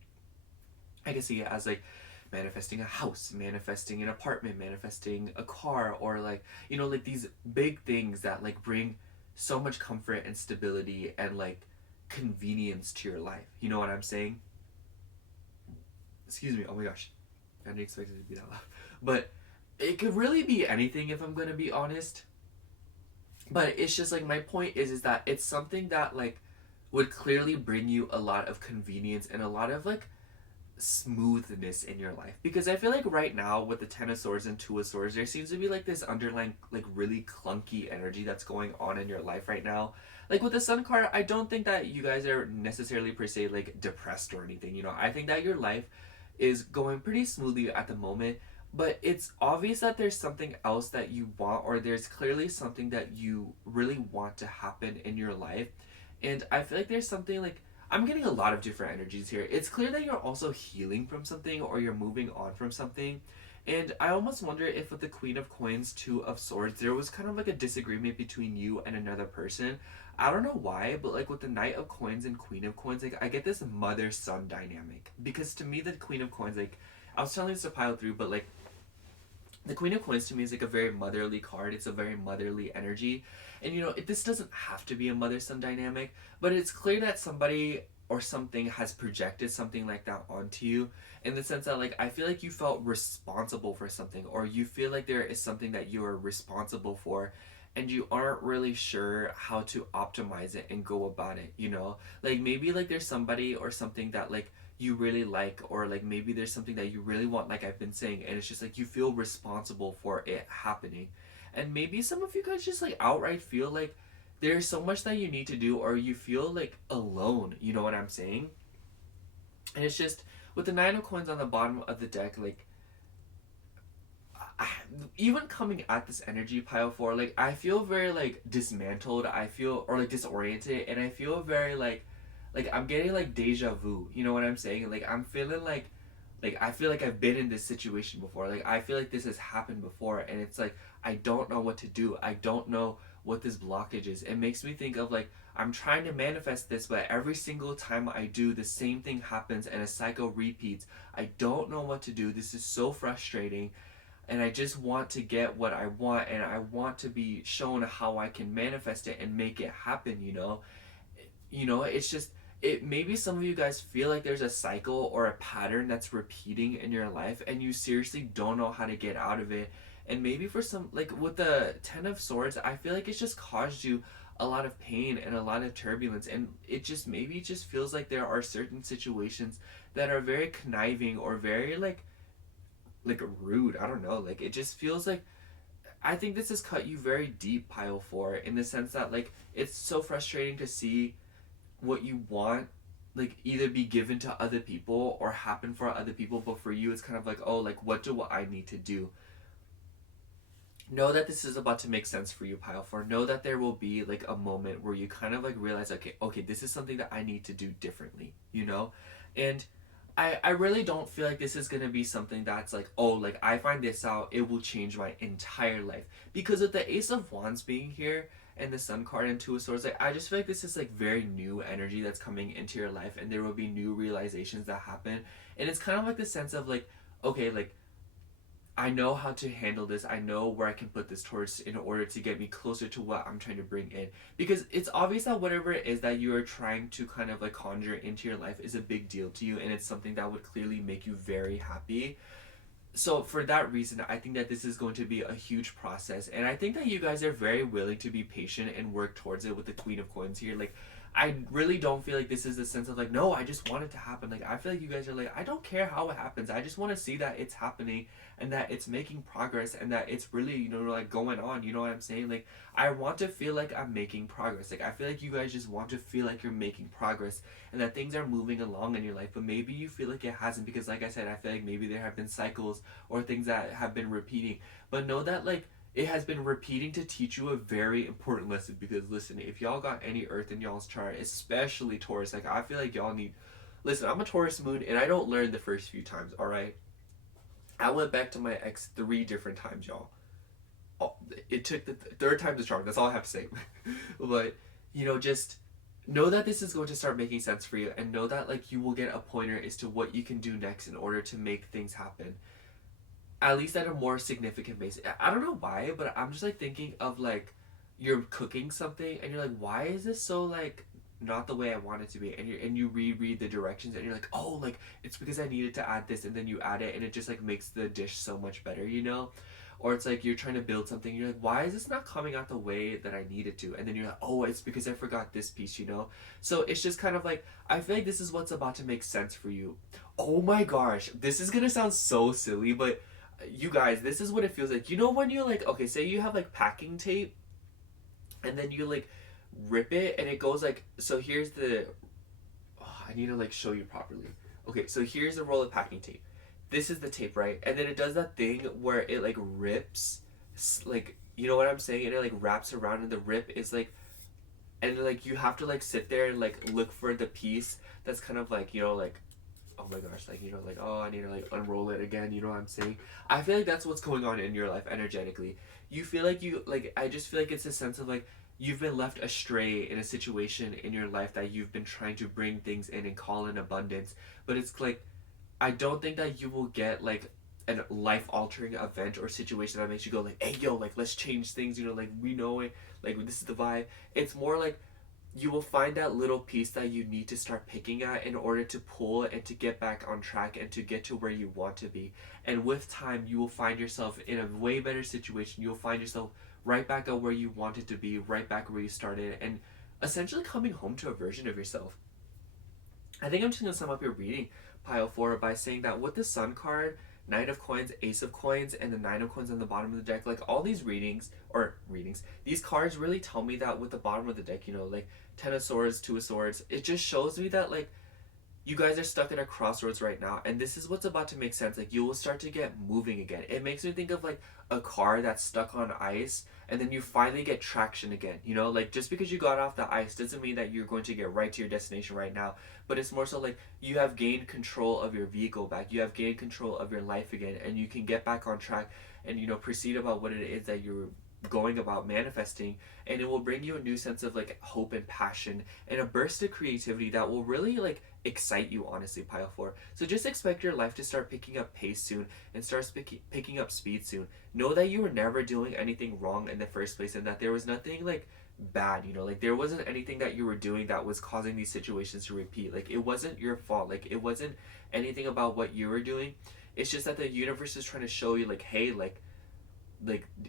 I can see it as like manifesting a house, manifesting an apartment, manifesting a car, or like, you know, like these big things that like bring so much comfort and stability and like convenience to your life. You know what I'm saying? Excuse me. Oh my gosh. I didn't expect it to be that loud. But it could really be anything, if I'm gonna be honest. But it's just like, my point is that it's something that like would clearly bring you a lot of convenience and a lot of like smoothness in your life, because I feel like right now with the Ten of Swords and Two of Swords, there seems to be like this underlying like really clunky energy that's going on in your life right now. Like with the Sun card, I don't think that you guys are necessarily per se like depressed or anything, you know. I think that your life is going pretty smoothly at the moment, but it's obvious that there's something else that you want, or there's clearly something that you really want to happen in your life. And I feel like there's something like, I'm getting a lot of different energies here. It's clear that you're also healing from something, or you're moving on from something. And I almost wonder if with the Queen of Coins, Two of Swords, there was kind of like a disagreement between you and another person. I don't know why, but like with the Knight of Coins and Queen of Coins, like I get this mother-son dynamic. Because to me, the Queen of Coins, like I was telling this to pile through, but like the Queen of Coins to me is like a very motherly card. It's a very motherly energy. And you know, this doesn't have to be a mother-son dynamic, but it's clear that somebody or something has projected something like that onto you, in the sense that like I feel like you felt responsible for something, or you feel like there is something that you are responsible for, and you aren't really sure how to optimize it and go about it, you know? Like maybe like there's somebody or something that like you really like, or like maybe there's something that you really want, like I've been saying, and it's just like you feel responsible for it happening. And maybe some of you guys just like outright feel like there's so much that you need to do, or you feel like alone, you know what I'm saying? And it's just with the Nine of Coins on the bottom of the deck, like I, even coming at this energy pile for, like I feel very like dismantled, I feel, or like disoriented, and I feel very like I'm getting like deja vu, you know what I'm saying? Like I'm feeling like I feel like I've been in this situation before, like I feel like this has happened before, and it's like I don't know what to do, I don't know what this blockage is. It makes me think of like I'm trying to manifest this, but every single time I do, the same thing happens and a cycle repeats. I don't know what to do, this is so frustrating, and I just want to get what I want, and I want to be shown how I can manifest it and make it happen, you know? You know, it's just it maybe some of you guys feel like there's a cycle or a pattern that's repeating in your life, and you seriously don't know how to get out of it. And maybe for some, like with the Ten of Swords, I feel like it's just caused you a lot of pain and a lot of turbulence, and it just maybe it just feels like there are certain situations that are very conniving or very like rude. I don't know, like it just feels like I think this has cut you very deep, pile four, in the sense that like it's so frustrating to see what you want like either be given to other people or happen for other people, but for you it's kind of like, oh, like what do I need to do? Know that this is about to make sense for you, pile four. Know that there will be like a moment where you kind of like realize, okay, this is something that I need to do differently, you know? And I really don't feel like this is gonna be something that's like, oh, like I find this out, it will change my entire life. Because with the Ace of Wands being here and the Sun card and Two of Swords, like I just feel like this is like very new energy that's coming into your life, and there will be new realizations that happen. And it's kind of like the sense of like, okay, like I know how to handle this. I know where I can put this towards in order to get me closer to what I'm trying to bring in. Because it's obvious that whatever it is that you are trying to kind of like conjure into your life is a big deal to you, and it's something that would clearly make you very happy. So for that reason, I think that this is going to be a huge process, and I think that you guys are very willing to be patient and work towards it with the Queen of Coins here. Like I really don't feel like this is a sense of like, no, I just want it to happen. Like I feel like you guys are like, I don't care how it happens, I just want to see that it's happening and that it's making progress and that it's really, you know, like going on, you know what I'm saying? Like I want to feel like I'm making progress. Like I feel like you guys just want to feel like you're making progress and that things are moving along in your life, but maybe you feel like it hasn't, because like I said, I feel like maybe there have been cycles or things that have been repeating. But know that like it has been repeating to teach you a very important lesson. Because listen, if y'all got any earth in y'all's chart, especially Taurus, like I feel like y'all need, listen, I'm a Taurus moon and I don't learn the first few times, all right? I went back to my ex 3 different times, y'all. It took the third time to charm, that's all I have to say. But you know, just know that this is going to start making sense for you, and know that like you will get a pointer as to what you can do next in order to make things happen, at least at a more significant basis. I don't know why, but I'm just like thinking of like you're cooking something and you're like, why is this so like not the way I want it to be? And you reread the directions and you're like, oh, like it's because I needed to add this, and then you add it and it just like makes the dish so much better, you know? Or it's like you're trying to build something, you're like, why is this not coming out the way that I need it to? And then you're like, oh, it's because I forgot this piece, you know? So it's just kind of like, I feel like this is what's about to make sense for you. Oh my gosh, this is gonna sound so silly, but you guys, this is what it feels like. You know when you're like, okay, say you have like packing tape and then you like rip it and it goes like, so here's the, oh, I need to like show you properly. Okay, so here's a roll of packing tape. This is the tape, right? And then it does that thing where it like rips, like, you know what I'm saying? And it like wraps around, and the rip is like, and like you have to like sit there and like look for the piece that's kind of like, you know, like, oh my gosh, like, you know, like, oh, I need to like unroll it again, you know what I'm saying? I feel like that's what's going on in your life energetically. You feel like I just feel like it's a sense of like you've been left astray in a situation in your life that you've been trying to bring things in and call in abundance, but it's like I don't think that you will get like a life altering event or situation that makes you go like, hey yo, like let's change things, you know, like we know it, like this is the vibe. It's more like you will find that little piece that you need to start picking at in order to pull and to get back on track and to get to where you want to be. And with time, you will find yourself in a way better situation. You'll find yourself right back at where you wanted to be, right back where you started, and essentially coming home to a version of yourself. I think I'm just going to sum up your reading, pile 4, by saying that with the Sun card, Knight of Coins, Ace of Coins, and the Nine of Coins on the bottom of the deck, like all these these cards really tell me that with the bottom of the deck, you know, like Ten of Swords, Two of Swords, it just shows me that like you guys are stuck at a crossroads right now, and this is what's about to make sense. Like you will start to get moving again. It makes me think of like a car that's stuck on ice and then you finally get traction again, you know, like just because you got off the ice doesn't mean that you're going to get right to your destination right now, but it's more so like you have gained control of your vehicle back, you have gained control of your life again, and you can get back on track and, you know, proceed about what it is that you're going about manifesting, and it will bring you a new sense of like hope and passion and a burst of creativity that will really like excite you, honestly, pile 4. So just expect your life to start picking up pace soon and start picking up speed soon. Know that you were never doing anything wrong in the first place, and that there was nothing like bad, you know, like there wasn't anything that you were doing that was causing these situations to repeat. Like it wasn't your fault, like it wasn't anything about what you were doing. It's just that the universe is trying to show you like, hey, like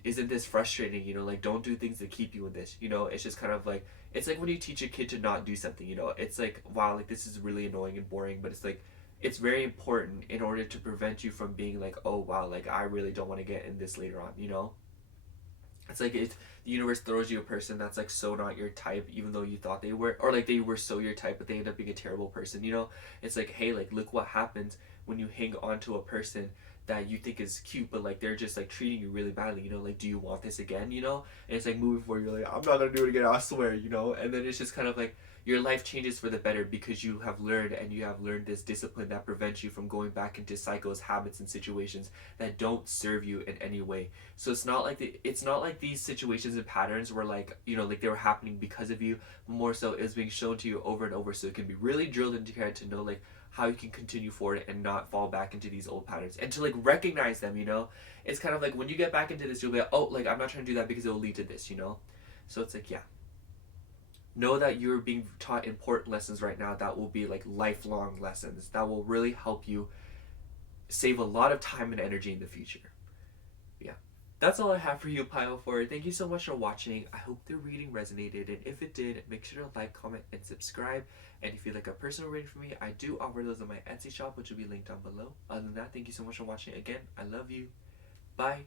isn't this frustrating, you know, like don't do things that keep you in this, you know. It's just kind of like, it's like when you teach a kid to not do something, you know, it's like, wow, like this is really annoying and boring, but it's like it's very important in order to prevent you from being like, oh wow, like I really don't want to get in this later on, you know. It's like if the universe throws you a person that's like so not your type, even though you thought they were, or like they were so your type, but they end up being a terrible person, you know. It's like, hey, like look what happens when you hang on to a person that you think is cute, but like they're just like treating you really badly, you know, like do you want this again, you know? And it's like moving forward, you're like, I'm not gonna do it again, I swear, you know. And then it's just kind of like your life changes for the better because you have learned, and you have learned this discipline that prevents you from going back into cycles, habits, and situations that don't serve you in any way. So it's not like these situations and patterns were like, you know, like they were happening because of you. More so it's being shown to you over and over, so it can be really drilled into your head to know like how you can continue forward and not fall back into these old patterns, and to like recognize them, you know. It's kind of like when you get back into this, you'll be like, oh, like I'm not trying to do that because it will lead to this, you know. So it's like, yeah, know that you're being taught important lessons right now that will be like lifelong lessons that will really help you save a lot of time and energy in the future. Yeah, that's all I have for you, pile 4. Thank you so much for watching. I hope the reading resonated, and if it did, make sure to like, comment, and subscribe. And if you'd like a personal reading from me, I do offer those on my Etsy shop, which will be linked down below. Other than that, thank you so much for watching. Again, I love you. Bye.